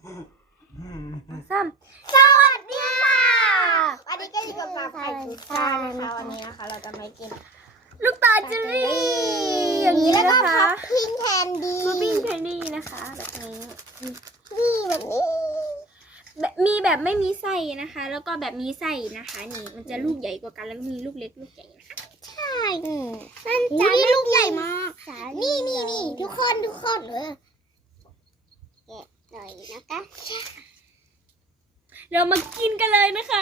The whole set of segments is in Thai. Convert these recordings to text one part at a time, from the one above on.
ซ้ำสวัสดีค่ะวันนี้ก็อยู่กับปลาไข่พิซซ่านะคะวันนี้นะคะ เราจะมากินลูกตาลเจลลี่อย่างนี้นะคะพิงแคนดี้พิงแคนดี้นะคะแบบนี้นี่แบบนี้มีแบบไม่มีไส้นะคะ แล้วก็แบบมีไส้นะคะนี่มันจะลูกใหญ่กว่ากันแล้วมีลูกเล็กลูกใหญ่นะคะใช่นั่นจ้าลูกใหญ่มากนี่ทุกคนเลยแกะหน่อยนะคะเรามากินกันเลยนะคะ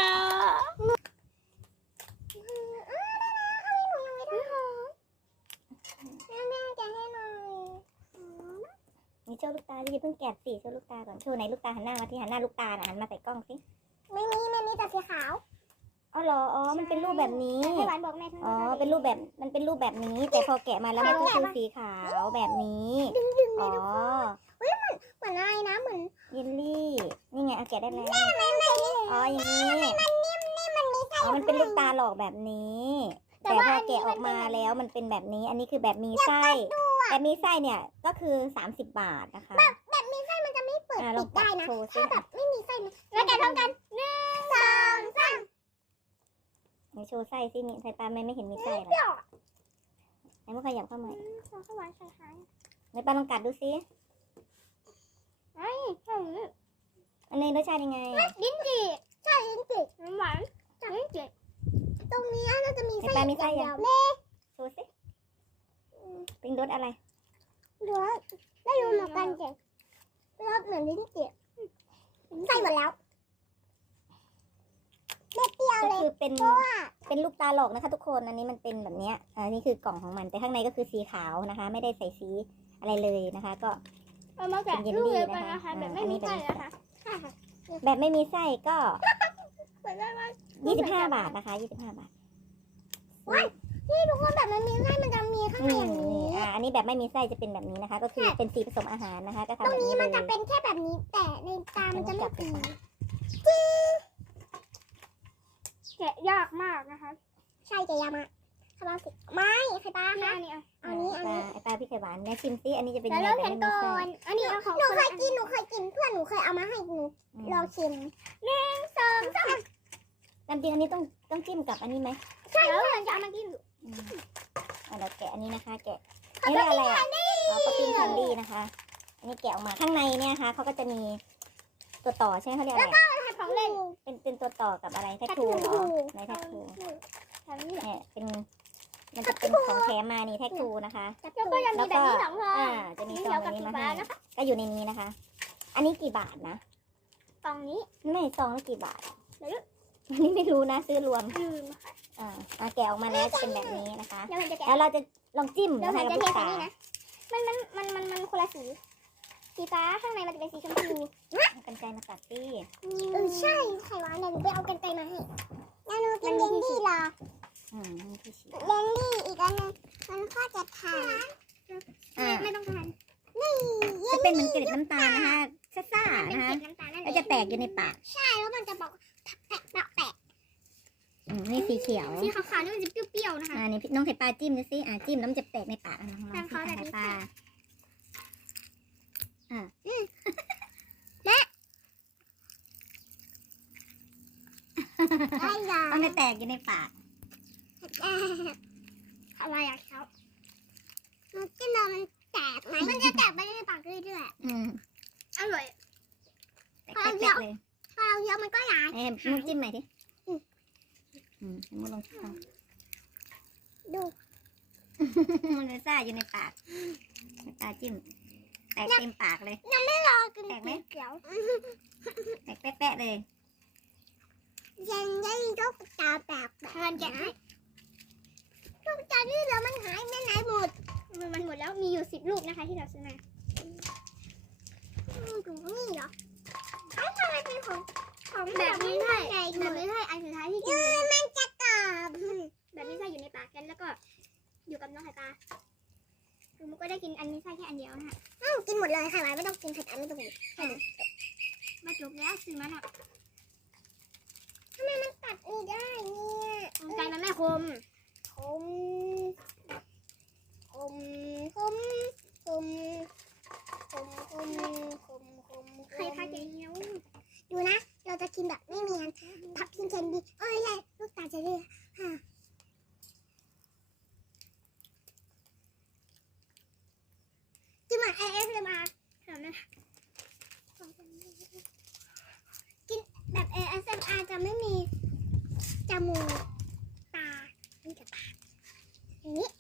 นี่โชว์ลูกตาดิเพิ่งแกะสิโชว์ลูกตาก่อนโชว์ไหนลูกตาหันหน้ามาที่หันหน้าลูกตาหันมาใส่กล้องสิไม่มีแต่สีขาวอ๋อเหรออ๋อมันเป็นรูปแบบนี้อ๋อเป็นรูปแบบมันเป็นรูปแบบนี้แต่พอแกะมาแล้วมันก็คือสีขาวแบบนี้อ๋อเหมือนอะไรนะเหมือนเยลลี่นี่ไงเอาแกะได้แล้วอ๋ออย่างนี้อ๋อมันเป็นลูกตาหลอกแบบนี้แต่พอแกะออกมาแล้วมันเป็นแบบนี้อันนี้คือแบบมีไส้แบบมีไส้เนี่ยก็คือ30 บาทนะคะแบบมีไส้มันจะไม่เปิดปิดได้นะถ้าแบบไม่มีไส้แล้วแกะพร้อมกัน1 2 3ไหนโชว์ไส้สิมีไส้ปลาไม่เห็นมีไส้เลยไหนมันขยับเข้ามาในปลาลองกัดดูสิอันนี้รสชาติยังไงลิ้นจี่ใช่ลิ้นจี่หวานจังลิ้นจี่ตรงนี้น่าจะมีไส้ปลามีไส้ยังโชว์สิเป็นรสอะไรรสได้รู้เหมือนกันเจ๊รสเหมือนลิ้นจี่ไส้หมดแล้วเปรี้ยวเลยก็คือเป็นลูกตาหลอกนะคะทุกคนอันนี้มันเป็นแบบนี้นี่คือกล่องของมันแต่ข้างในก็คือสีขาวนะคะ ไม่ได้ใส่สีอะไรเลยนะคะก็เป็นเยลลี่นะคะแบบไม่มีไส้นะคะแบบไม่มีไส้ก็25 บาทนะคะ25 บาทนี่ทุกคนแบบไม่มีไส้มันจะมีข้างในอย่างนี้อันนี้แบบไม่มีไส้จะเป็นแบบนี้นะคะก็คือเป็นสีผสมอาหารนะคะก็ทำแบบนี้เลยตรงนี้มันจะเป็นแค่แบบนี้แต่ในตามันจะไม่เป็นแกะยากมากนะคะใช่แกะยากมากคาราสิไม่ใครบ้าคะอันนี้ไอปลาพี่ไข่หวานแม่ชิมซิอันนี้จะเป็นยังไงแบบไม่มีไส้อันนี้เอาของหนูเคยกินเพื่อนหนูเคยเอามาให้หนูลองชิม1 2 3จริงอันนี้ต้องจิ้มกับอันนี้ไหมใช่เพื่อนจะเอามากินเดี๋ยวแกะอันนี้นะคะแกะนี่เรียกอะไรป๊อปปิ้งแคนดี้นะคะอันนี้แกะออกมาข้างในเนี่ยนะคะเขาก็จะมีตัวต่อใช่ไหมเขาเรียกอะไรของเล่นเป็นตัวต่อกับอะไรแท็กทูเหรอในแท็กทูเนี่ยมันจะเป็นของแถมมานี่แท็กทูนะคะแล้วก็จะมีแบบนี้2 ซองจะมีซองนี้มาให้ก็อยู่ในนี้นะคะอันนี้กี่บาทนะซองนี้ไม่ซองละกี่บาทอันนี้ไม่รู้นะซื้อรวมแกะออกมาแล้วจะเป็นแบบนี้นะคะแล้วเราจะลองจิ้มนะคะกับลูกตามันคนละสีฟ้าข้างในมันจะเป็นสีชมพูกันไกรมาตัดสิใช่ไข่หวานเดี๋ยวหนูไปเอากันไกรมาให้แล้วหนูกินเยลลี่เหรอเยลลี่อีกอันนึงมันก็จะทานไม่ต้องทานนี่จะเป็นเหมือนเกล็ดน้ำตาลนะคะซ่าๆนะคะแล้วจะแตกอยู่ในปากใช่แล้วมันจะบอกแตกนี่สีเขียวสีขาวๆนี่มันจะเปรี้ยวๆนะคะนี่น้องไข่ปลาจิ้มดูสิจิ้มแล้วมันจะแตกในปากน้องไข่ปลาและมันไม่แตกอยู่ในปากอะไรอะเขาจิ้มแล้วมันแตกไหมมันจะแตกไปในปากเรื่อยๆอร่อยพอเราเยอะมันก็หายมุ้งจิ้มใหม่ดิมุ้งลองดูมันไม่ซ่าอยู่ในปากตาจิ้มแตกเต็มปากเลยยังไม่รอกินแตกไหมเขียวแตกแปะๆเลยยังได้ลูกตาแบบมันจะลูกตาที่แล้วมันหายไปไหนหมดมันหมดแล้วมีอยู่10 ลูกนะคะที่เราซื้อมาดูนี่เหรอทำไมเป็นของแบบนี้ใช่แบบนี้ใช่อันสุดท้ายที่กินมันจะกรอบแบบนี้ใช่อยู่ในปากกันแล้วก็อยู่กับน้องไข่ปลามันก็ได้กินอันนี้ใช่แค่อันเดียวนะกินหมดเลยไข่หวานไม่ต้องกินไข่ปลาไม่ต้องกินมาจบแล้วซื้อมาหน่อยทำไมมันตัดไม่ได้เนี่ยไก่มันไม่คมใครจะเงี้ยวดูนะเราจะกินแบบไม่มีอันพับพิมพ์แคนดี้เอ้ยใช่ลูกตาจะเลือกกินเหมือน ASMR เห็นไหมกินแบบ ASMR จะไม่มีจมูกตามีแต่ปากอย่างนี้